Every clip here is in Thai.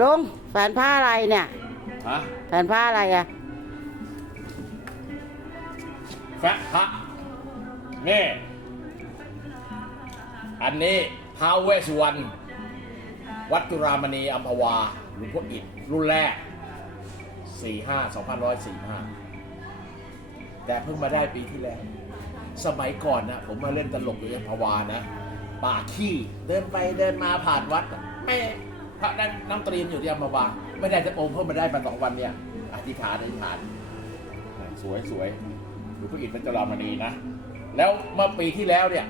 ลุงแฟนผ้าอะไรเนี่ย ฮะแฟนผ้าอะไรอะแฟะพระนี่ อันนี้ท้าวเวสสุวรรณวัดจุรามณีอัมพวาหลวงพ่ออิฐรุ่นแรก 45 2545 แต่เพิ่งมาได้ปีที่แล้ว สมัยก่อนนะผมมาเล่นตลกอยู่อัมพวานะ ป่าขี้เดินไปเดินมาผ่านวัด ไม่ พระนั้นน้ำตรีนอยู่ที่อัมพวาไม่ได้จะองค์เพิ่งมาได้มาสองวันเนี่ยอธิษฐานอธิษฐานสวยสวยหลวงพ่ออิฐเป็นจรามณีนะ แล้วเมื่อปีที่แล้วเนี่ย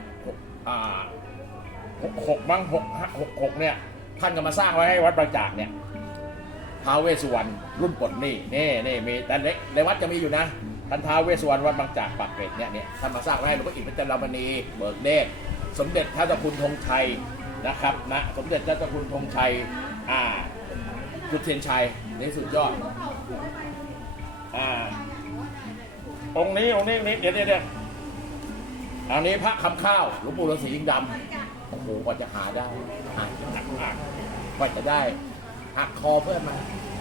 หกหกมั้งหกหกหกเนี่ย ท่านก็มาสร้างไว้ให้วัดประจากเนี่ยท้าวเวสสุวรรณรุ่นปลดหนี่นี่นี่มีแต่ในในวัดจะมีอยู่นะท่านท้าวเวสสุวรรณวัดบางจากปากเกร็ดเนี่ยเนี่ยท่านมาสร้างไว้ให้หลวงพ่ออิฐเป็นจรามณีเบิกเนตรสมเด็จพระเจ้าคุณธงชัย นะครับนะสมเด็จเจ้าคุณธงชัยอ่าจุดเทียนชัยในสุดยอดอ่าองค์นี้องค์นี้องค์นี้เดี๋ยวเดี๋ยวเดี๋ยวอันนี้พระคำข้าวหลวงปู่ฤาษีลิงดำโอ้โหกว่าจะหาได้หาหนักมากกว่าจะได้หักคอเพื่อนมา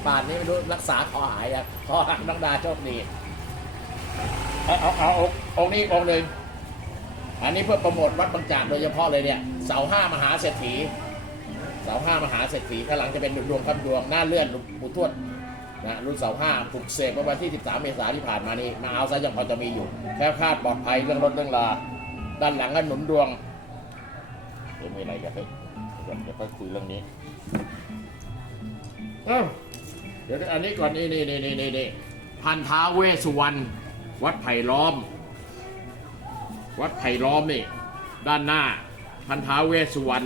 ป่านนี้ไม่รู้รักษาคอหายอะคอหักน้องดาโชคดีเอาเอาเอาองค์องค์นี้องค์หนึ่ง อันนี้เพื่อโปรโมทวัดบางจากโดยเฉพาะเลยเนี่ยเสาห้ามหาเศรษฐีเสาห้ามหาเศรษฐีข้างหลังจะเป็นดวงคำดวงหน้าเลื่อนปู่ทวดนะรุ่นเสาห้าปลุกเสกเมื่อวันที่ 13 เมษายนที่ผ่านมานี้มาเอาซะยังพอจะมีอยู่แคล้วคาดปลอดภัยเรื่องรถเรื่องลาด้านหลังก็หนุนดวงเดี๋ยวมีอะไรกันเดี๋ยวเดี๋ยวไปคุยเรื่องนี้เอ้าเดี๋ยวอันนี้ก่อนนี่นี่นี่นี่นี่พันท้าเวสุวรรณวัดไผ่ล้อม วัดไผ่ล้อมนี่ด้านหน้าพันท้าเวสสุวรรณ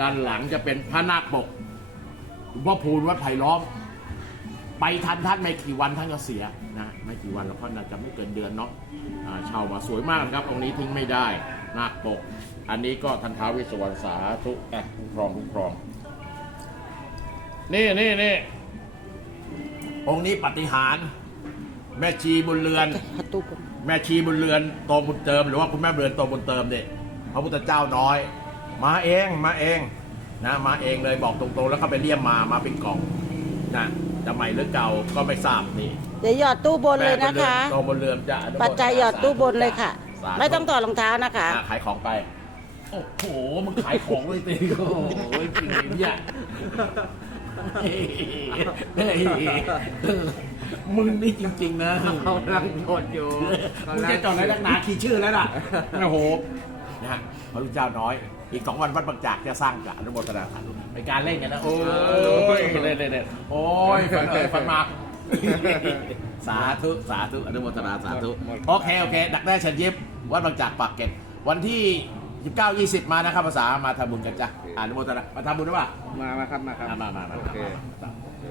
ด้านหลังจะเป็นพระนาคปกหลวงพ่อพูนวัดไผ่ล้อม ไปทันท่านไม่กี่วันท่านก็เสียนะไม่กี่วันแล้วก็น่าจะไม่เกินเดือนเนาะอ่าเช่ามาสวยมากครับองค์นี้ทิ้งไม่ได้นาคปก อันนี้ก็ทันท้าเวิสวรรณสาธุอะคุ้มครองคุ้มครองนี่นี่นี่องค์นี้ปฏิหาร แม่ชีบุญเรือนประตูผม แม่ชีบุญเรือนโตบุญเติม หรือว่าคุณแม่บุญเรือนโตบุญเติมเนี่ยพระพุทธเจ้าน้อย มาเองมาเองนะมาเองเลยบอกตรงๆ แล้วก็ไปเลี่ยมมามาเป็นกล่องนะจะใหม่หรือเก่าก็ไม่ทราบนี่เดี๋ยวหยอดตู้บนเลยนะคะ โตบุญเรือนจะอนุโมทนาปัจจัยหยอดตู้บนเลยค่ะ สาธุ ไม่ต้องต่อดรองเท้านะคะ อะขายของไป โอ้โหมึงขายของเลยตีโอ้โหจริงๆเนี่ยเฮ้ยเฮ้ย มึงนี่จริง ๆ นะเขาลังจดอยู่มึงจะจดอะไรนักหนาขี่ชื่อแล้วล่ะโอ้โหนะฮะพระพุทธเจ้าน้อย อีกสองวันวัดบางจากจะสร้างกับอนุโมทนาสาธุในการเล่นกันนะโอ้ยเล่นเล่นเล่นโอ้ยฝันเอ่ยฝันมาสาธุสาธุอนุโมทนาสาธุโอเคโอเค ดักแด้เชิญยิ้มวัดบางจากปากเกร็ดวันที่19 20 มานะครับภาษามาทำบุญกันจ้ะอนุโมทนามาทำบุญหรือเปล่ามามาครับมาครับมามามามาโอเคมาโอเค